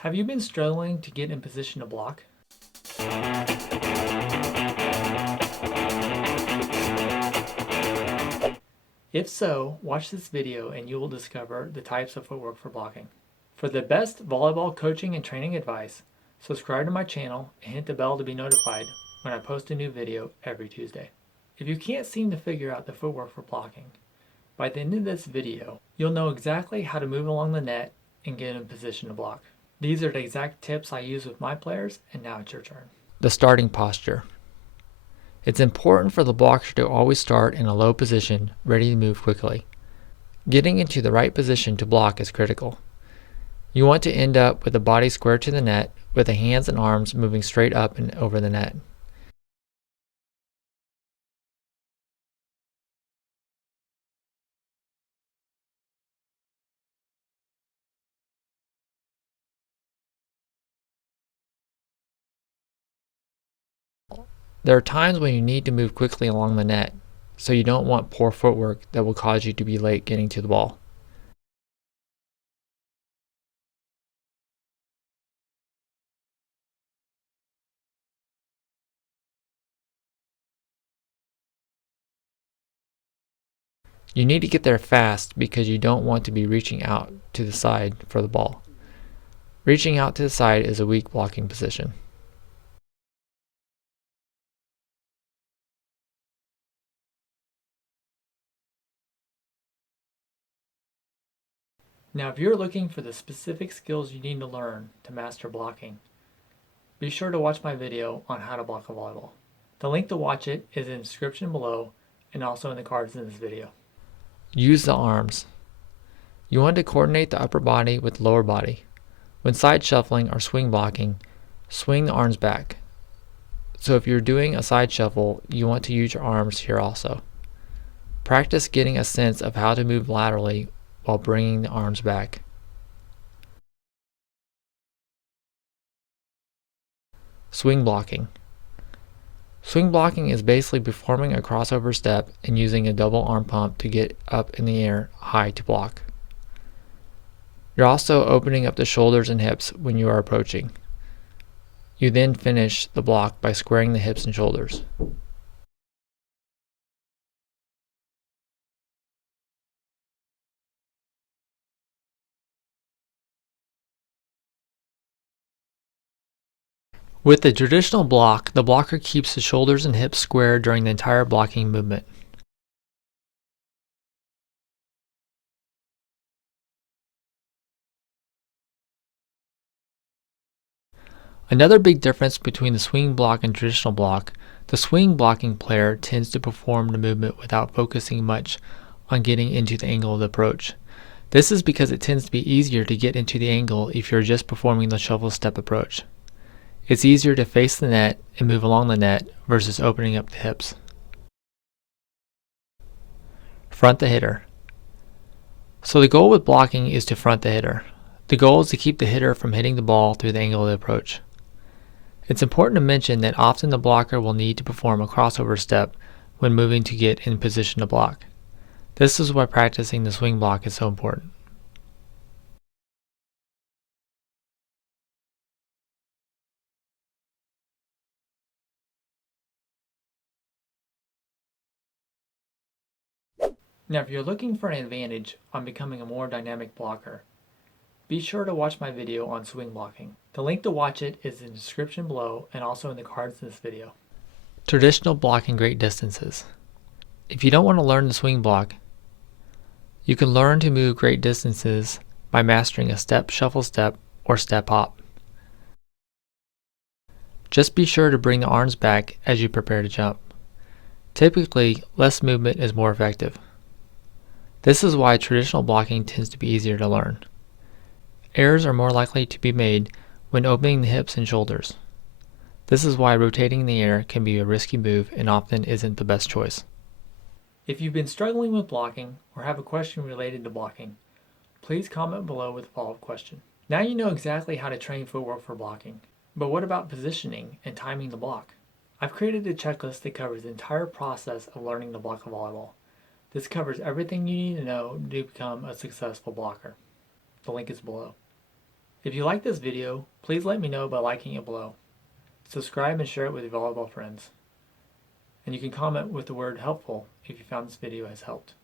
Have you been struggling to get in position to block? If so, watch this video and you will discover the types of footwork for blocking. For the best volleyball coaching and training advice, subscribe to my channel and hit the bell to be notified when I post a new video every Tuesday. If you can't seem to figure out the footwork for blocking, by the end of this video, you'll know exactly how to move along the net and get in position to block. These are the exact tips I use with my players, and now it's your turn. The starting posture. It's important for the blocker to always start in a low position, ready to move quickly. Getting into the right position to block is critical. You want to end up with the body square to the net, with the hands and arms moving straight up and over the net. There are times when you need to move quickly along the net, so you don't want poor footwork that will cause you to be late getting to the ball. You need to get there fast because you don't want to be reaching out to the side for the ball. Reaching out to the side is a weak blocking position. Now, if you're looking for the specific skills you need to learn to master blocking, be sure to watch my video on how to block a volleyball. The link to watch it is in the description below and also in the cards in this video. Use the arms. You want to coordinate the upper body with lower body. When side shuffling or swing blocking, swing the arms back. So if you're doing a side shuffle, you want to use your arms here also. Practice getting a sense of how to move laterally while bringing the arms back. Swing blocking. Swing blocking is basically performing a crossover step and using a double arm pump to get up in the air high to block. You're also opening up the shoulders and hips when you are approaching. You then finish the block by squaring the hips and shoulders. With the traditional block, the blocker keeps the shoulders and hips square during the entire blocking movement. Another big difference between the swing block and traditional block, the swing blocking player tends to perform the movement without focusing much on getting into the angle of the approach. This is because it tends to be easier to get into the angle if you're just performing the shuffle step approach. It's easier to face the net and move along the net versus opening up the hips. Front the hitter. So the goal with blocking is to front the hitter. The goal is to keep the hitter from hitting the ball through the angle of the approach. It's important to mention that often the blocker will need to perform a crossover step when moving to get in position to block. This is why practicing the swing block is so important. Now, if you're looking for an advantage on becoming a more dynamic blocker, be sure to watch my video on swing blocking. The link to watch it is in the description below and also in the cards in this video. Traditional blocking great distances. If you don't want to learn the swing block, you can learn to move great distances by mastering a step, shuffle step, or step hop. Just be sure to bring the arms back as you prepare to jump. Typically, less movement is more effective. This is why traditional blocking tends to be easier to learn. Errors are more likely to be made when opening the hips and shoulders. This is why rotating in the air can be a risky move and often isn't the best choice. If you've been struggling with blocking or have a question related to blocking, please comment below with a follow-up question. Now you know exactly how to train footwork for blocking, but what about positioning and timing the block? I've created a checklist that covers the entire process of learning to block a volleyball. This covers everything you need to know to become a successful blocker. The link is below. If you like this video, please let me know by liking it below. Subscribe and share it with your volleyball friends. And you can comment with the word helpful if you found this video has helped.